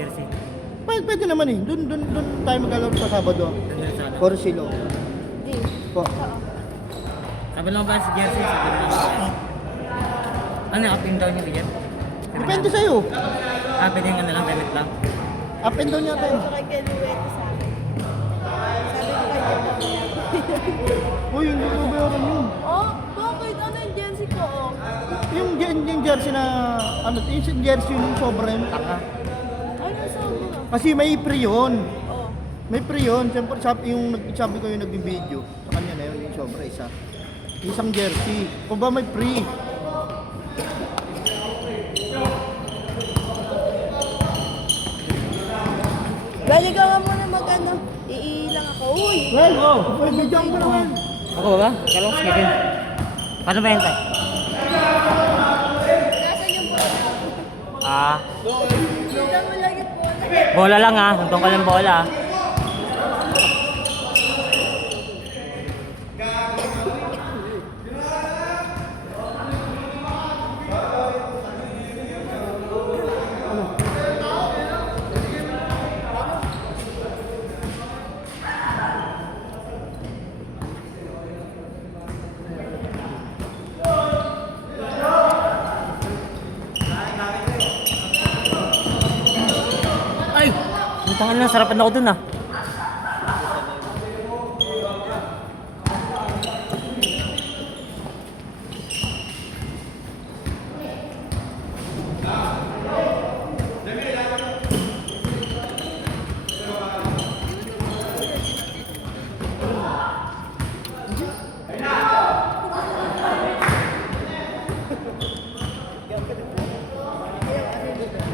jersey. Pwede naman eh. Doon tayo maglalaro sa Sabado. Doon sa ano. Or silo. Di. Po. Sabi lang ba si jersey? Sabi lang ba? Ano, up and down yung bigyan? Depende sa'yo. Pwede yung ano lang, damit lang. Up and down yata Sabi yun. ko kay Kelueto sa akin. Sabi ko kay Kelueto. Uy, hindi ko bayaran yun. Oh, bakit? Ano yung jersey ko? Oh. Yung jersey na, ano, yung jersey yung sobra yun. Taka. Ano sabi mo? Kasi may free yun. Oh. May free yun. Siyempre, sabi ko yung nag-video. Sa kanya na yun, yung sobra isa. Isang jersey. O ba may free? Balik ka nga muna mag-ano. Iilang ako. Uy! Well, oh, video mo naman. Ako ba? Kalong sige. Paano ba yun tayo? Nasaan yung bola? Kita mo lang yung bola. Bola lang ah. Nandun ka lang bola ah. Ay! Ang tangan na, sarapan ako dun ah.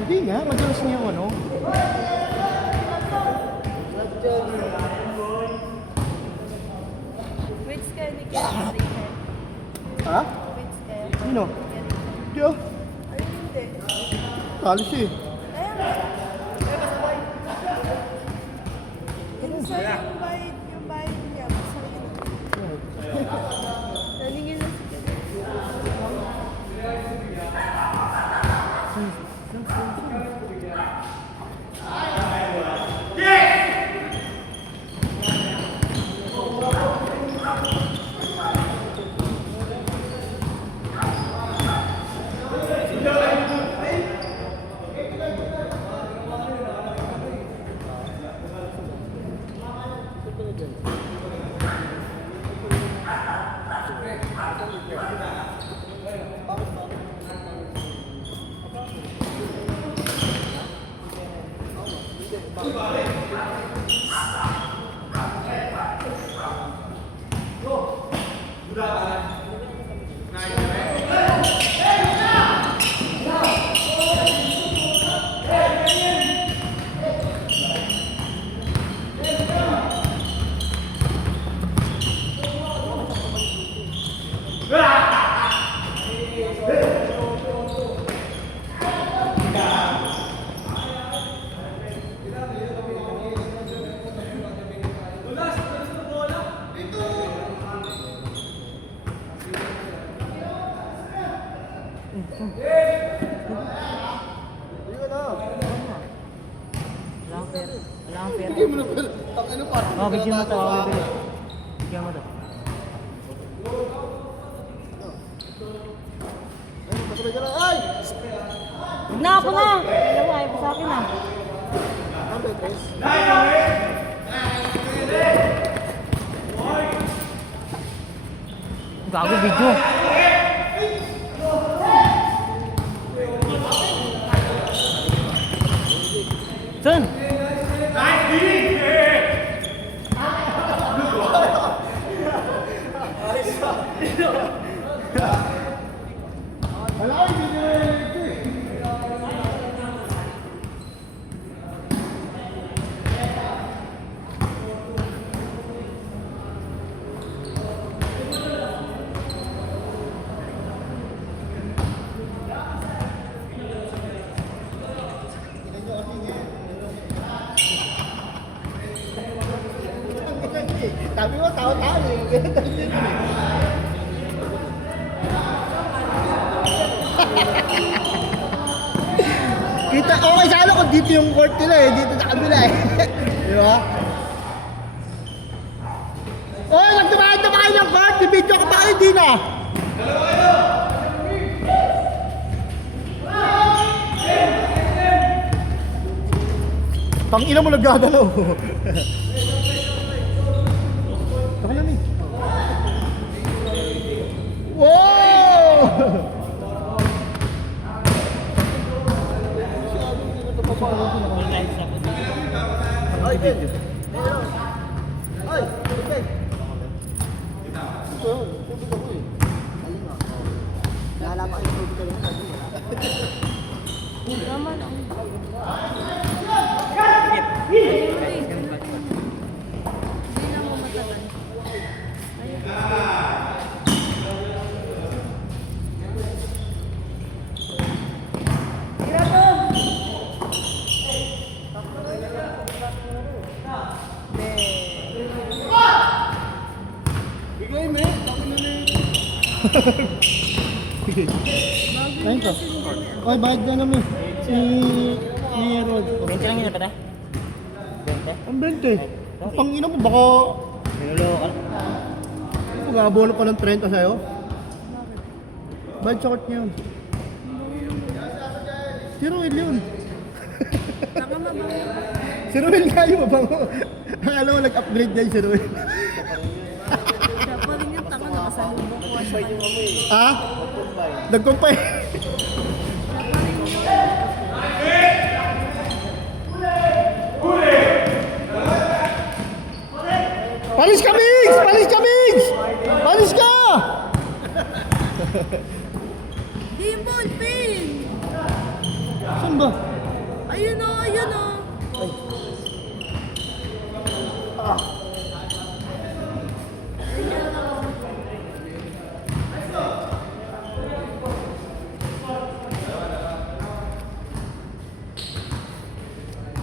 Hindi nga, madalas niya yung ano. Which kayo ni Kelly? Ha? Which kayo? Sino? Hindi ah. Ay, hindi. Talis eh. Ayun nga. Minsan yung bayad niya. Naningin na si Kelly. Wala akong pera. Wala akong pera. Bigyan mo na pala. Takay na parang. Oh, bigyan mo to. Oh, bibili. Bigyan mo to. Ay, pasabay ka na. Ay! Huwag na ako na! Ayaw mo, ayaw mo sa akin ah. Ano ba, Chris? Gago video. Saan? Wala ko, hindi na ito eh. Sabi mo, tao-tao eh. Kita, okay sana kung dito yung court nila eh. Dito sa kabila eh. Di ba? Oy, nagtumahin na ba kayo ng court? Bibidyo ka pa kayo din ah. Pang-ina mo nagdadalaw. Taka lang eh. Wow! Ay, Ben. Ay, Ben. Ito, tubig ako eh. Alin nga? Nahala pa kayo tubig ako. Tama lang. Hindi na mo matagal. Ayun. Ayun ka. Oy, bayad na naman. Si Rod. 20 lang yun pa ta? 20? Ang 20. Ang pangina mo, baka Niloloko. mag-abono pa ng 30 sa'yo. Bayad sa court niya yun. Si Ruel yun. Tama mabango. Si Ruel nga yung mabango. Ang alam mo, nag-upgrade na yun si Ruel. Siya pa rin yung tanga nakasalubong ko sa kanya. Ha? Nag-compile. Palis ka, Migs! Palis ka, Migs! Palis ka! Di yung ballpen! Saan ba? Ayun o, ayun o.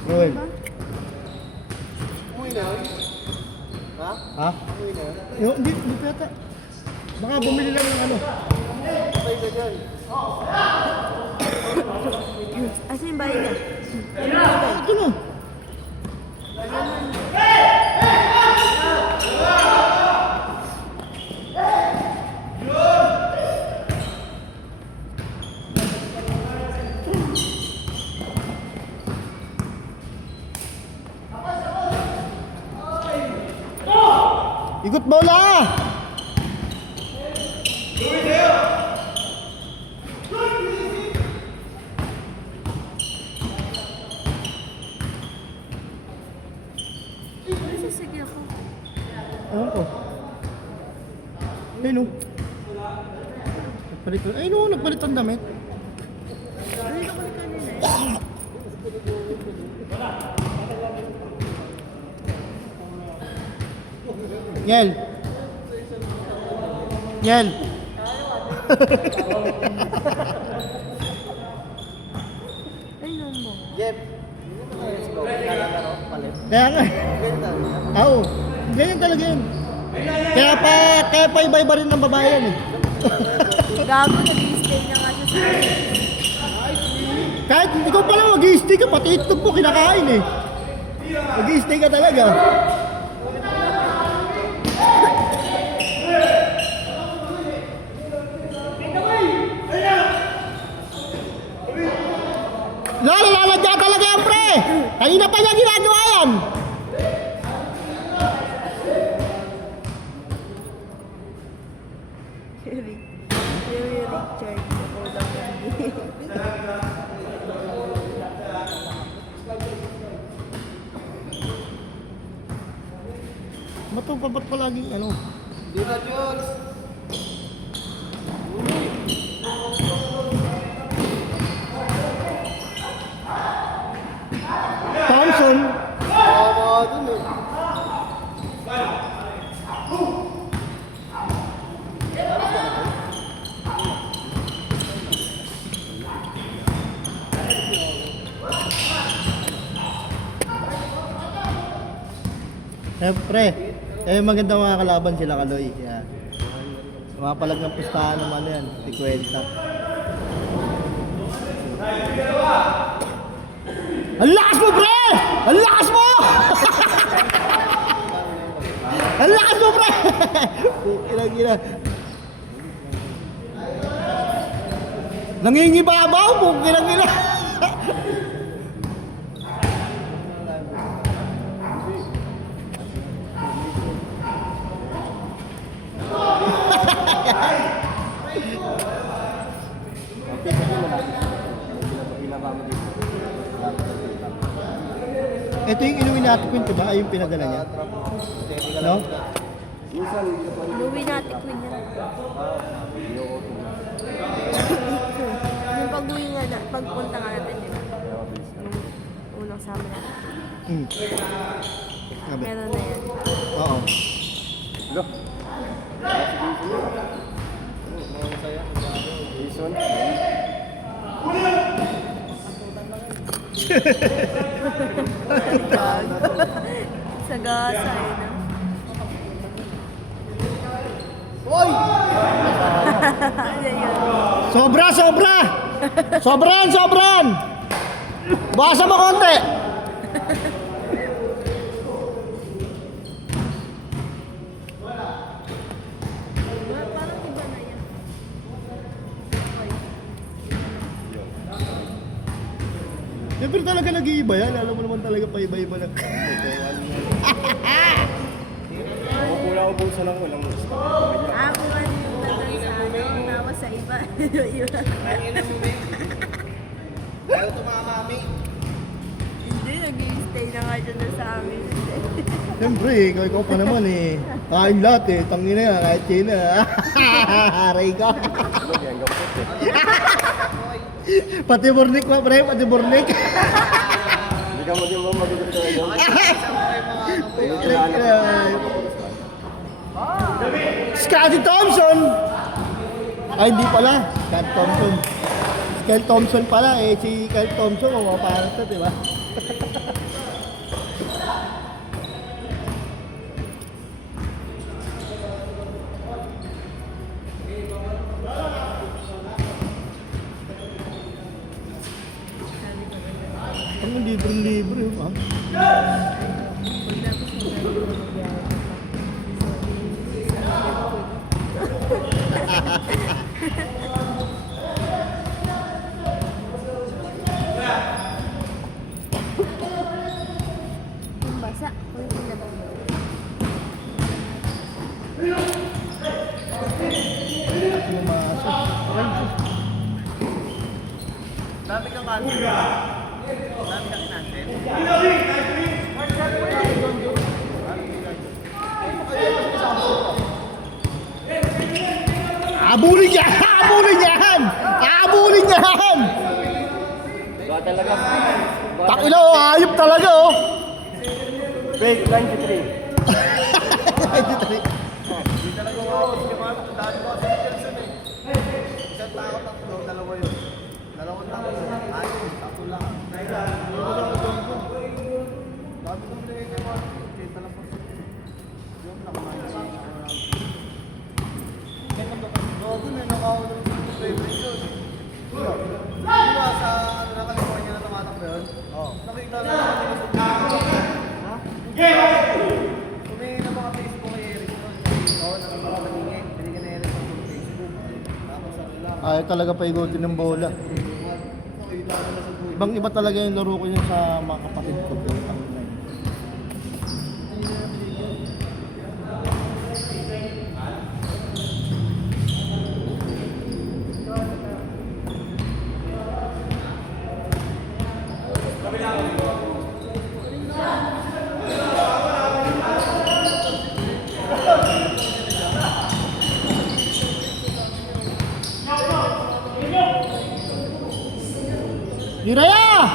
Ruel. Ha? Hindi pa yata. Baka bumili lang ng ano. Asa yung bahay niya? Ito na. Ikot bola! Nasisigi ako. Ewan ko. Ayun o. Nagpalit. Ayun o, nagpalit ang damit. Ayun ako ni kanina eh. Yel. Yel. Ayun mo. Kaya nga. Oo. Ganyan talaga yun. Kaya pa iba-iba rin ng babae yan eh. Gago, nag-i-stay na nga siya sa akin. Kahit ikaw pala mag-i-stay ka, pati itlog mo kinakain eh. Mag-i-stay ka talaga. Lalalagyan talaga yan, pre! Kanina pa niya ginagawa yan! Jerry Richard. Ako lang yan. Ba't pa ba't palaging ano? Dito, Jules! Thompson! Dun eh. Siyempre, maganda mga kalaban sila Kaloy. Yan. Mga palag ng pustahan naman yan, si Kwenta. Ang lakas mo, pre! Ang lakas mo! Ang lakas mo, pre! Ina. Nangingibabaw, ina. Ito yung Illuminati Queen, diba? Ay, yung pinadala niya. No? Illuminati Queen yan. Yung pag-uwi nga na, pagpunta nga natin, di ba? Yung unang sama natin. Sabi. Meron na yan. Oo. Sa gasa, yun na. Hoy! Ano yun? Sobra! Sobran! Basa mo konti! Parang iba na yan. Siyempre talaga nag-iiba yan. Alam mo naman talaga pa iba-iba na. Kung ano yung tagal sa ano, tapos sa iba. Ayaw tumamami. Hindi, nag-i-stay na nga dyan sa amin. Siyempre, ikaw pa naman eh. Kain lahat eh. Tangina yan, kahit China. Aray ka. Pati burnik pa, pre. Pati burnik. Hindi ka mag-magugulat sa iyo. Scotty Thompson! Ay, hindi pala. Scott Thompson. Kyle Thompson pala eh. Si Kyle Thompson, parang ito, di ba? Ang libre-libre, ha? Yung basa, kung yung pinabang. Dami kang kanto. Dami kang kanto. Abulin niya! Abulin niyan! Abulin niyan! Ikaw talaga. Takila oh, ayop talaga oh! Break 93. Ayaw talaga paigutin ng bola. Ibang iba talaga yung laro ko yun sa mga kapatid ko. Hiraya!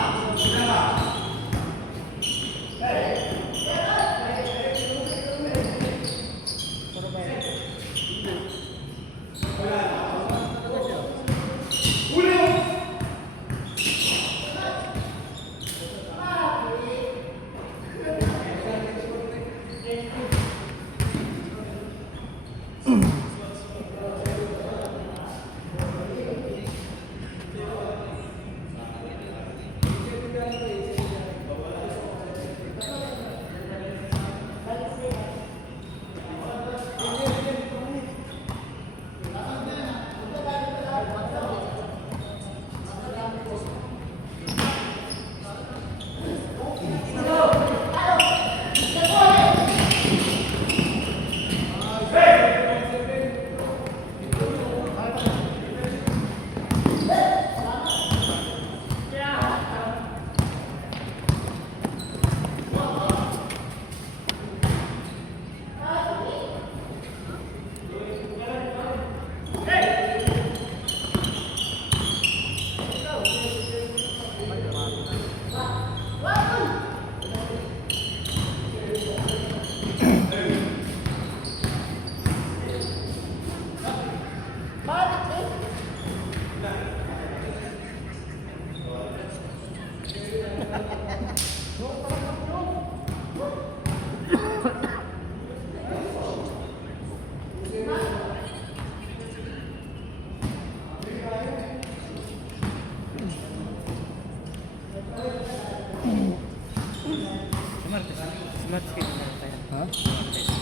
Smart skill na tayo. Ha?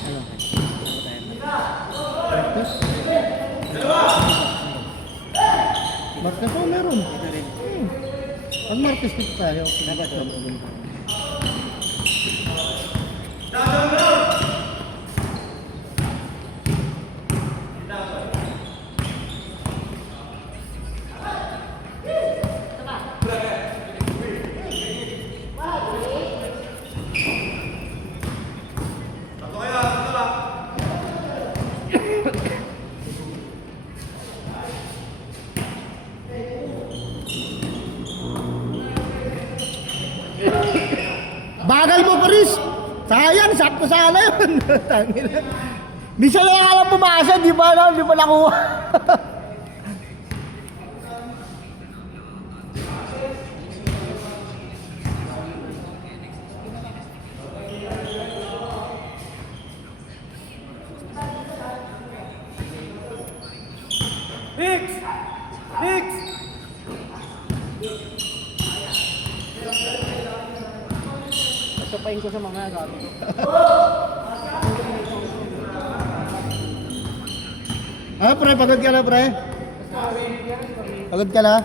Ano? Practice. Martes po meron. Ito rin. Pag Martes dito tayo. Dapat ito. Bagal mo, Chris! Sayang, sakto sana yun. Tangina. Di siya lang alam pumasa, di ba nakuha. Mix! Mix! Patupain ko sa mga sabi ko. Ano, pre? Pagod ka na, pre? Pagod ka na?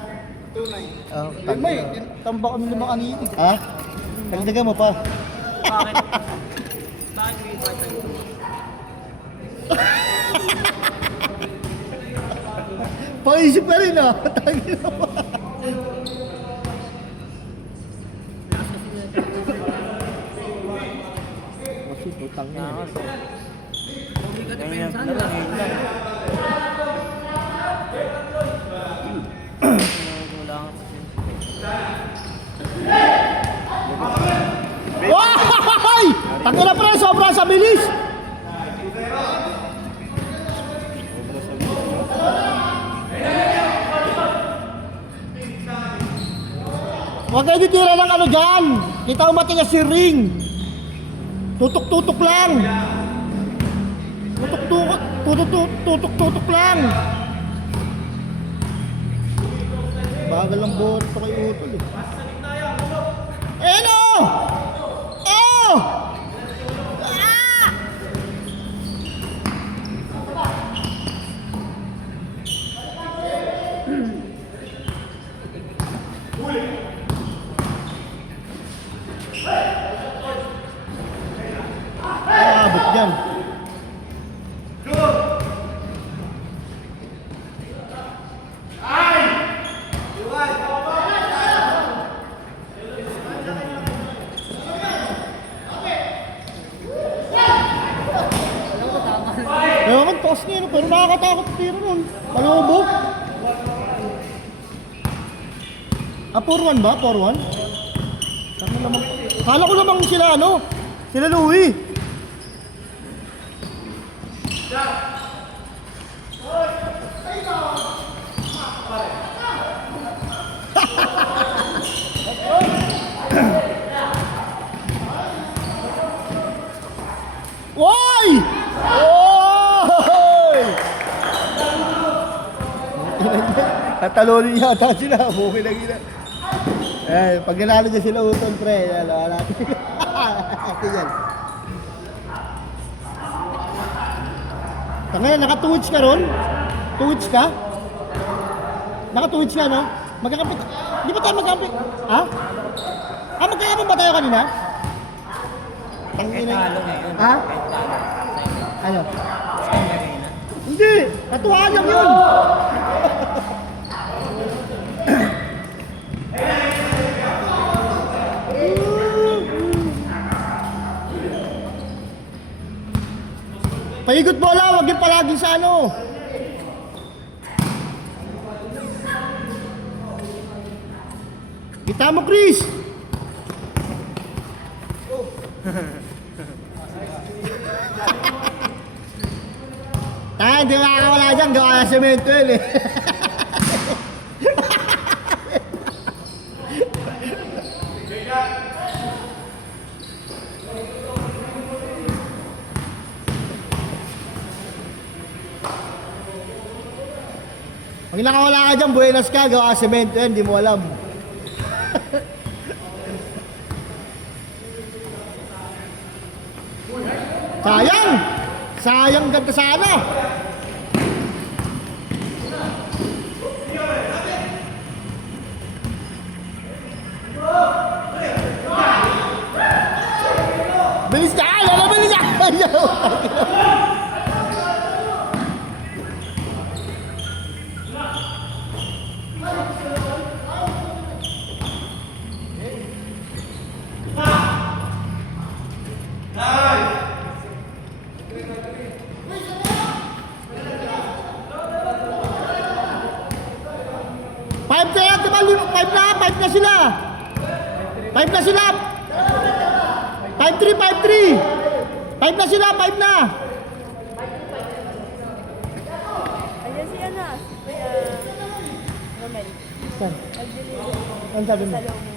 Oh, may, tamba kami naman kanina. Ha? Kaldagan mo pa. Bakit? Bakit may part-time? Paisip ka rin, ah. Tangina mo. Kasi putang na. Ganyan lang, ganyan lang. Wow! Tangina, pre, sobra sa bilis. Huwag kayo ditira ng ano dyan. Kita ko matigas si ring. Tutok-tutok lang. Tutok-tutok lang. Bagal lang buhat ito kay Utol eh. Ayan o! Oh! Ah! Abot dyan. Ewan ko, toss niya, pero nakakatakot ang tiro nun. Palobo. Ah, 4-1 ba? 4-1? Saan naman? Kala ko namang sila ano? Sila Louie. Woy! Woy! Tatalunin yata sila. Bukay na gina. Eh, pag nanalo niya sila Utol, pre. Wala natin. Tingnan. Tangina, naka-twitch ka ron? Twitch ka? Naka-twitch ka, no? Magkakapit. Di ba tayo magkakapit? Ha? Ah, magkakapit ba tayo kanina? Tangina. Ha? Ano? Hindi! Katuwaan lang yun! Paigot bola, wag yung palagi sa ano. Kita mo, Chris. Hindi makakawala dyan, gawa na semento yun eh. Pag nakawala ka dyan, buenas ka, gawa semento yan, di mo alam. Sayang! Sayang ganda sana! Bilis ka! Lalaban niya! Five kaya, diba? Five na sila! Five na sila! 5-3, 5-3! 5 na sila, 5 na! Ayan si ano, Romel. Saan? Nag-deliver Ano sabi mo? sa loob mo.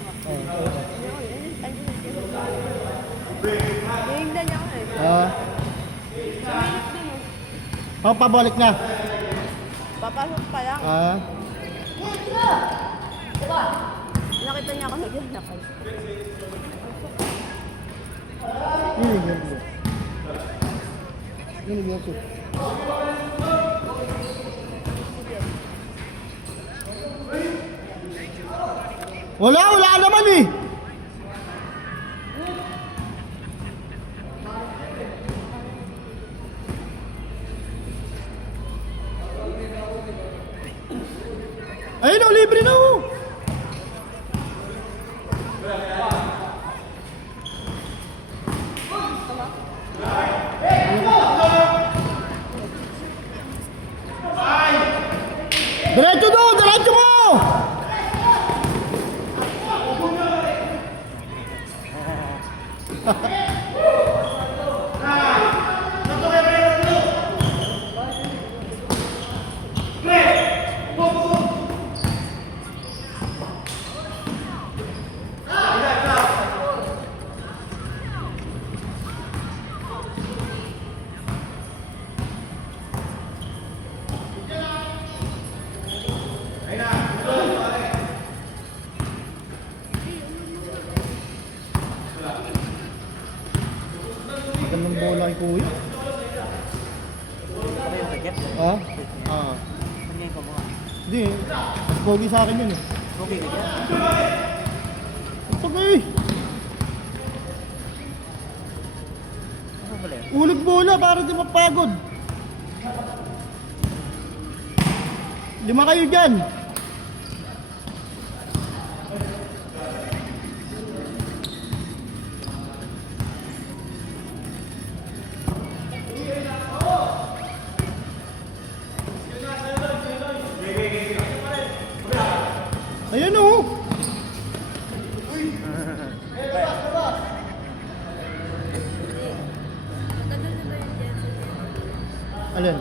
Hihignan niya ako eh. Sumilit din eh. Pabalik na. Papasok pa lang. Nakita niya ako nag-nakal. Wala naman eh. Ayun o, libre na o. Diretso do! Diretso mo! Gandang bola kay Kuya. Ako yung ticket. Ah? Ah. Pagay ko mo. Hindi, mas pogi sa akin yun eh. Okay ka dyan? Okay. Ano pala yun? Ulag bola para di mapagod. 5 kayo dyan. Ayan o. Matagal na ba yung Jensen? Alin?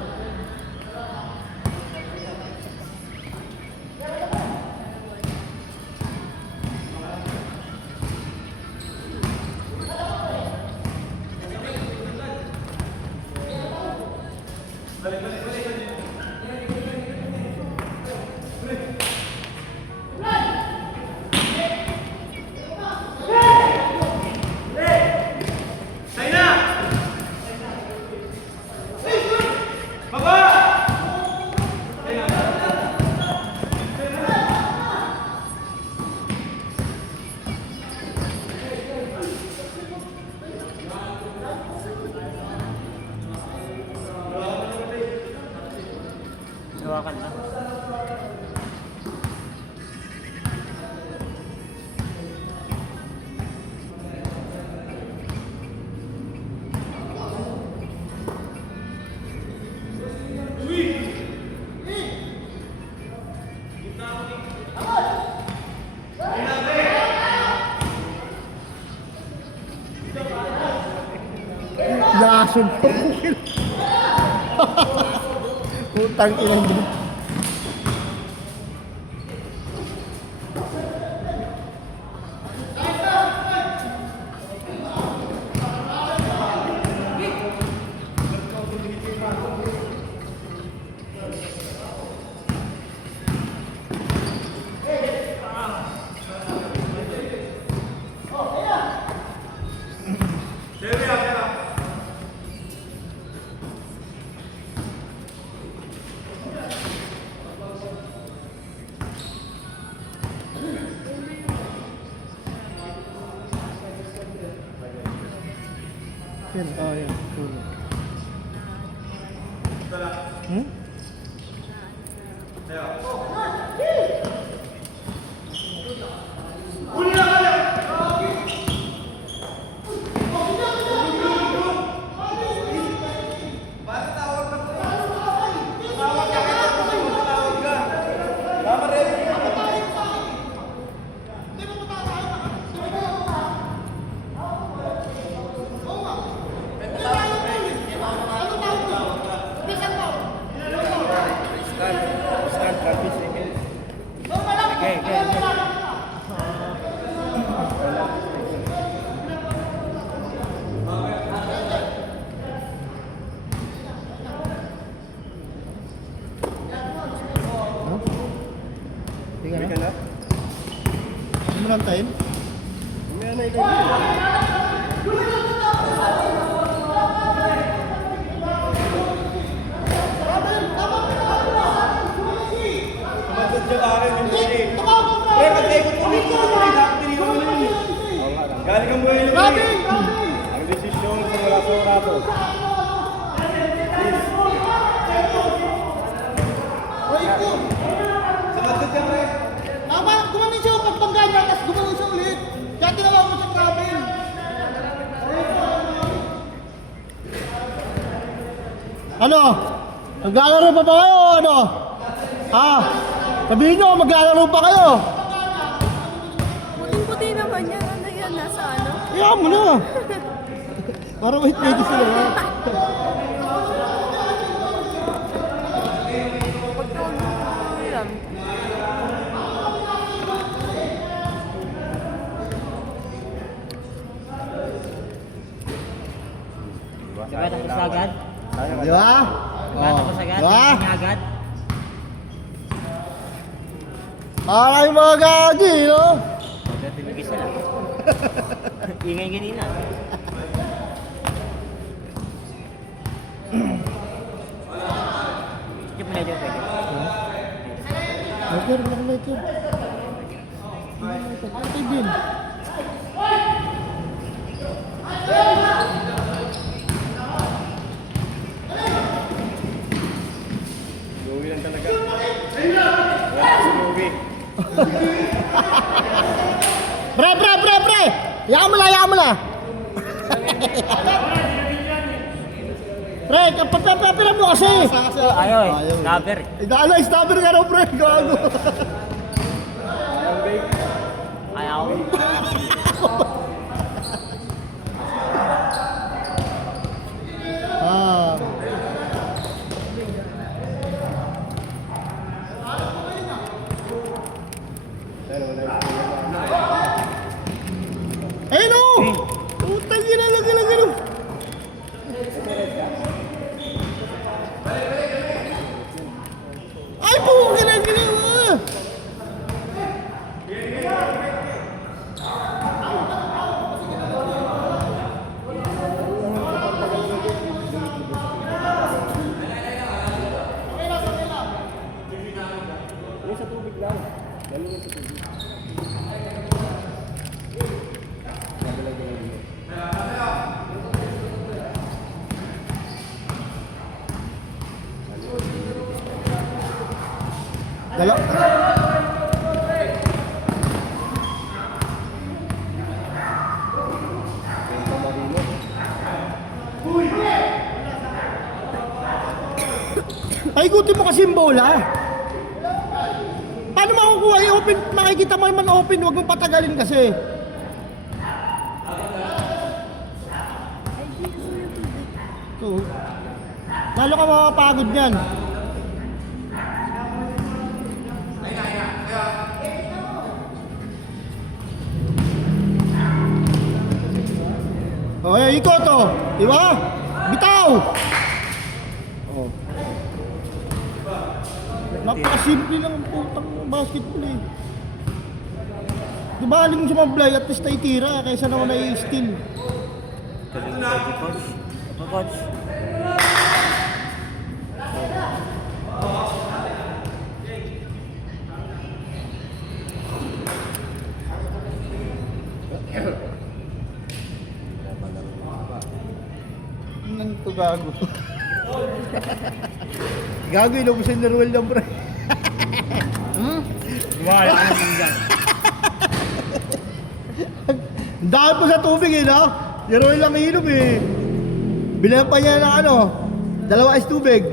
Hawakan na. Lasog ko. Utang ina mo. Yan, yan. Hmm? Tingnan Hindi na. ka na? Ano mo nantayin? Mamaya na ikaw. Tumatod siya sa akin, hindi. Pre, pag-ikot mo dito, tinigo mo na yun. Galing ka muna yun. Ang desisyon sa wala sa orato. Tumatod ka, pre. Gumanin siya pag pangganya, tapos gumanin siya ulit. Kaya tinawag mo sa travel. Ano? Maglalaro pa ba kayo o ano? Ha? Sabihin nyo, maglalaro pa kayo. Puting-puti naman yan. Ano yan? Nasa ano? Iyan mo na. Para wait ready sila. Ha? Pagkulang. Di ba tapos na agad? Di ba? Di ba tapos agad? Di ba? Tapos na agad? Ay mga gagi, no? Agad tumigis na lang. Ingay ganina. Diyan mo na dyan pwede. Lighter, walang lighter. Patay din. Luwi lang talaga. Wala si Luwi. Pre! Yakan mo na! Pre, kapapapira mo kasi! Ayaw eh. Snapper eh. Idala, stopper ka raw, pre! Gago! Ayaw. Ah. Ayun o! Utang yun, lagi. Ay, po, ginawa! Yung sa tubig lang. Lalo yung sa tubig. Dalaw. Paikutin mo kasi yung bola. Paano makukuha yung open? Makikita mo naman open, huwag mong patagalin kasi. Ito. Lalo ka makapagod yan. Okay, ikot to. Di ba? Bitaw! Oh. Napakasimple lang ang putang basketball eh. Di ba aling sumablay at least naitira kaysa naman na-steal. Galing na si coach. Ito coach. Ito gago. Gago, inubusin na Ruel ng pre. Wala ka naman dyan. Ang dami po sa tubig eh, no? Si Ruel lang inom eh. Bilang pa niya ng ano, 2 ice tubig.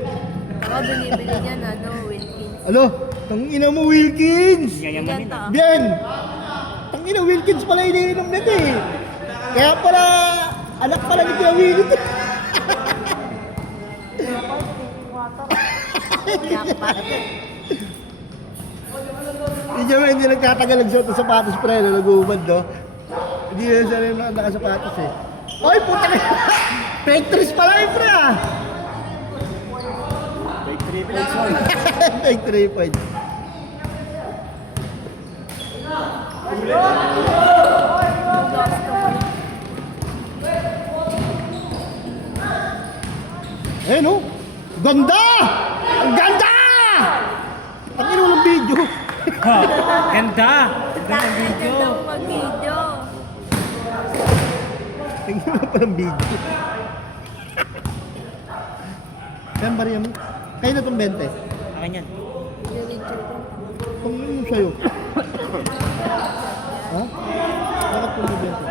Ako binibili niya na, Wilkins. Ano? Tangina mo, Wilkins! Yayamanin. Ganda. Bien! Tangina, Wilkins pala iniinom nito eh. Kaya pala, anak pala ni Kuya Wilkins. Hindi nagtatagal nagsuot ng sapatos pre, na nag-uubad, no? Hindi na siya rin nakasapatos eh. Oy, puta ka! Fake trees pala eh, pre ah! Fake 3 points on. Fake 3 points. Eh no? Ganda! Ang ganda! Ang inulang video. Ha, ganda! Ganda ng video. Ganda mo mag-video. Tingnan mo pa ng video. Kaya bariya mo. Kayo na itong 20. Akin yan. Kung yung sa'yo. Ha? Bakit kung may 20?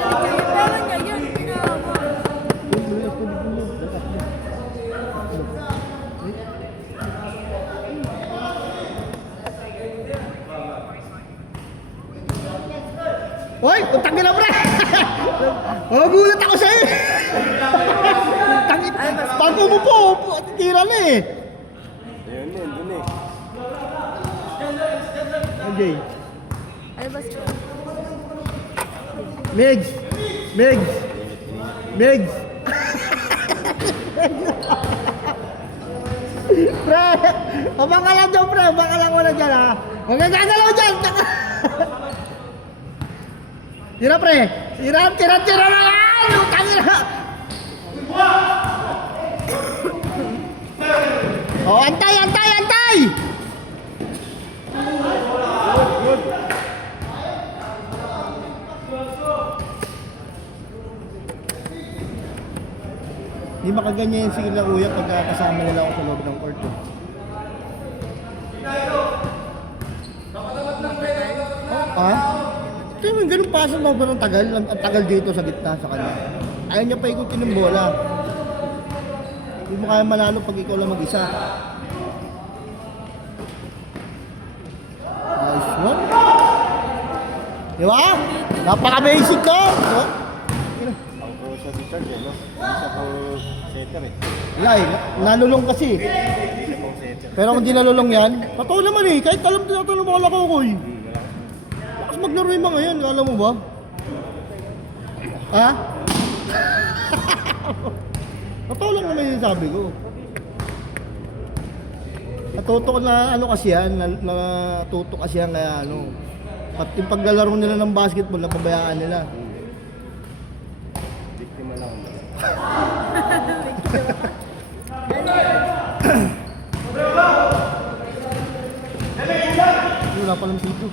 Kaya niya yun, ginawa. Yung lulas ko dito mo. Dapat mo. Hoy! Utangin na pre! Oh, gulat ako sa'yo! Utangin! Bago mo po! Tira na eh! Ayun yun, dun eh. Okay. Ano ba siya? Migs! Migs! Migs! Pre! Abang ka lang dyan, pre! Abang ka lang wala dyan, ha? Huwag ka gagalaw dyan! Tira, pre! Tira na yan! Utangin na! Oh, antay! Hindi makaganyan sila kuya pagka kasama nila ako sa loob ng court. Oh, ha? Tingnan mo, ganun pasan mo ba ng tagal? Ang tagal dito sa gitna sa kanya. Ayaw niya pa ikutin ng bola. Hindi mo kaya manalo pag ikaw lang mag-isa. Nice one. Di ba? Napaka-basic ko. Oh. Ang pro siya si Charles eh, no? Hindi siya pang setter eh. Wala eh, nalulong kasi. Hindi siya pang setter. Pero kung di nalulong yan, totoo naman eh. Kahit alam mo mga lako ko eh. Lakas maglaro yung mga yan, alam mo ba? Ha? Totoo lang naman yung sabi ko. Natuto na ano kasi yan, natuto kasi yan kaya ano. Pati yung paglalaro nila ng basketball, napabayaan nila. Biktima lang. Wala palang video.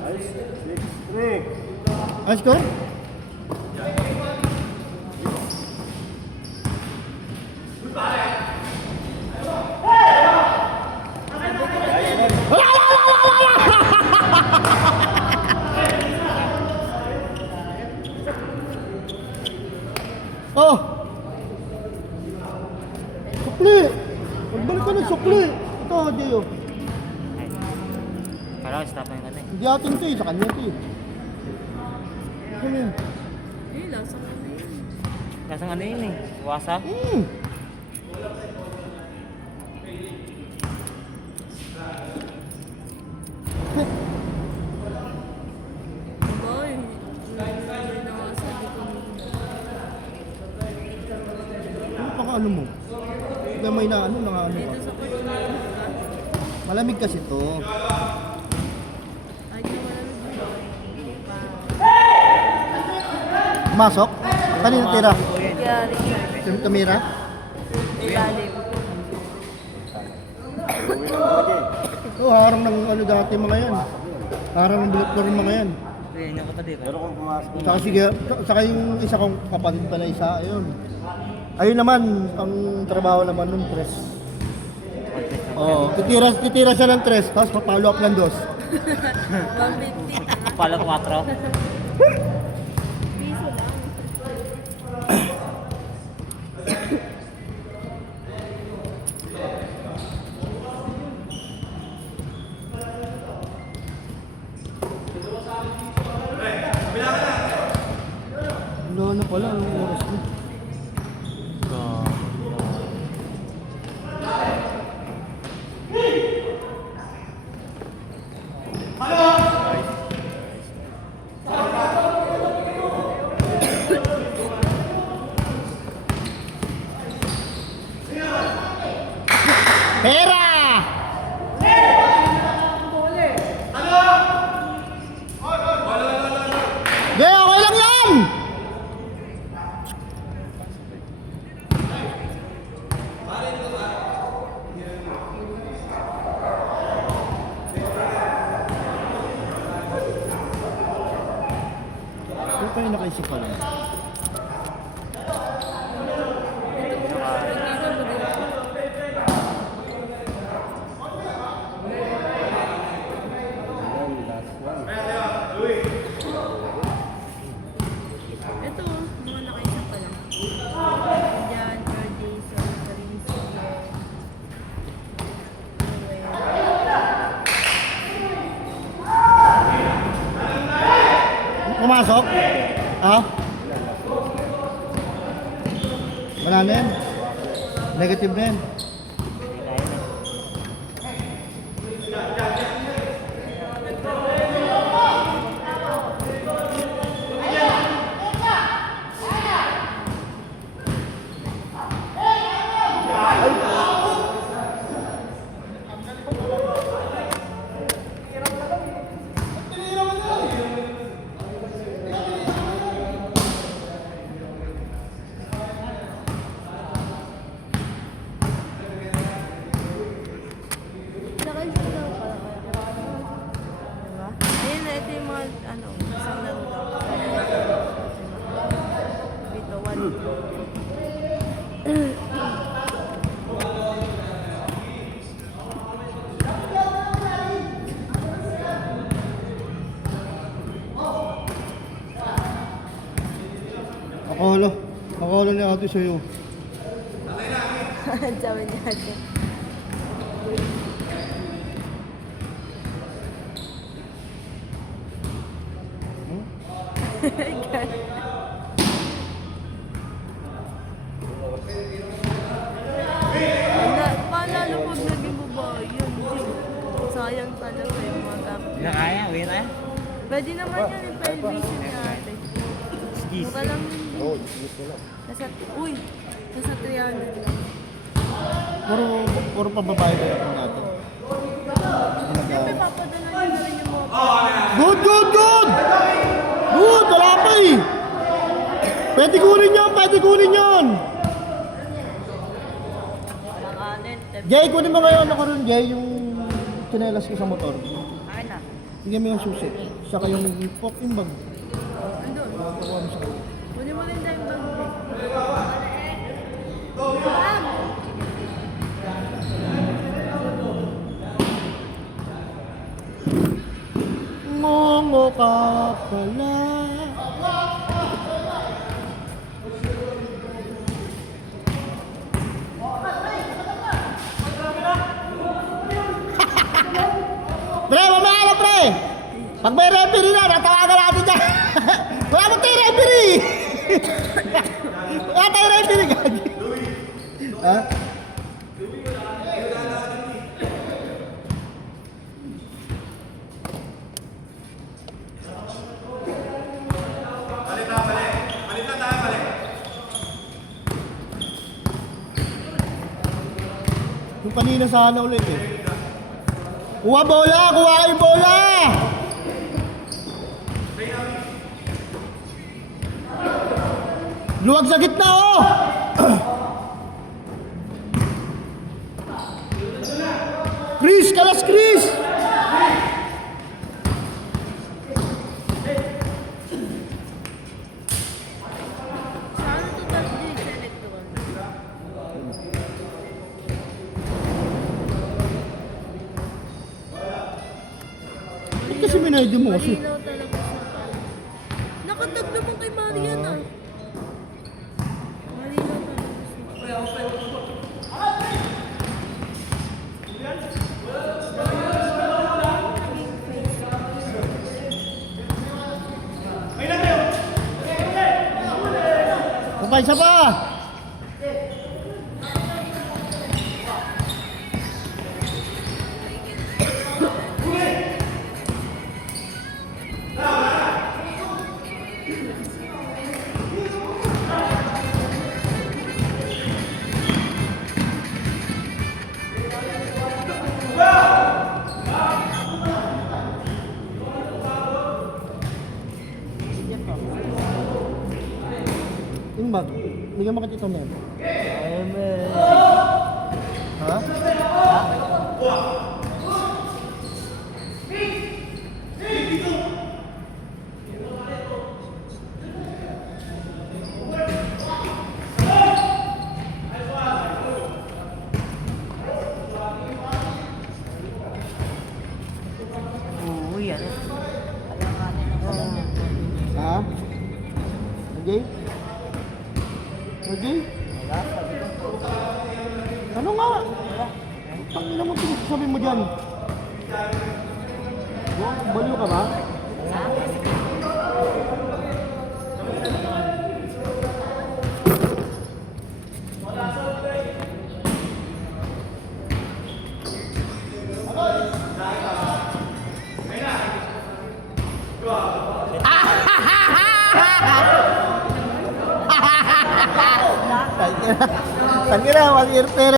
Nice. Nice. 6-3. Ayos ko? Oh! Sukli! Magbalik ka ng sukli! Ito, Diyo. Kala ko stop na yung ano eh. Hindi atin ito eh, sa kanya ito eh. Ano yun? Eh, lasang ano yun. Lasang ano yun eh. Wasa. Boy, hindi na ako sabi ko muna. Ano pa ka ano mo? Hindi may na ano, na ano. Dito sa court na yun, diba? Malamig kasi to. Ay, di malamig dito. Masok? Kanina tira? Kaya Richard, Yung kamera? ilalim. Gawin ng body. Oo, harang ng ano dati mga yan. Parang ng bulot ng mga yan. Ayun yung kapatid ko. Pero kung pumasok mo, Saka sige, saka yung isa kong kapatid pa na isa, ayun. Ayun naman, ang trabaho naman ng tres. Oo, titira siya ng tres, tapos papalo up ng dos. 150. Palo 4. Piso lang. Ano na pala, anong oras na? Pera! Hindi, okay lang yan! Ano pa yung nakaisip pa lang? Ito, mga nakaisa pa lang. Diyan, birthday, Sarin, Pumasok? Ha? Wala na yan. Negative na yan. Nakaisa lang pala kaya. Diba? Ayun na, ito yung mga, ano, isang laro lang. Dito, 1. Akala ni ate sa'yo. Sabi niya ate. Panalo pag naging babae yun. Sayang talaga yung mga gamit. Hindi na kaya, uwi na yan. Pwede naman yan yung television natin. Skis. Mukha lang yun. Oo, gusto lang. Uy, nasa 300 lang. Puro pababae ba yung natin? Siyempre, papadala niyo na rin yung mga Good! Good! Wala pa eh! Pwede kunin yun! makanin. Jay, kunin mo ngayon ako rin, Jay, yung chinelas ko sa motor. Akin na. Bigyan mo yung susi. Saka yung pop yung bag. Andun. Pakuha mo sa kanya. Kunin mo rin dahil bag. Mongo ka pala. Pre, mamaya na pre! Pag may referee na, natawagan natin dyan. Wala mo tayo referee! Wala tayo referee, gagi. Ha? Yung kanina sana ulit eh. Kuha yung bola! Luwag sa gitna oh! Chris! Kalas Chris! Ba't kasi minayad mo kasi? Malinaw talaga siya. Nakatag naman kay Marian ah. Malinaw talaga siya. Isa pa! Yung bag, bigyan mo ka dito, Mel. Ha? Oo, yan. Ha? Okay? Okay? Ano nga? Tangina mo pinagsasabi mo dyan. Baliw ka ba? Tangina, mag-air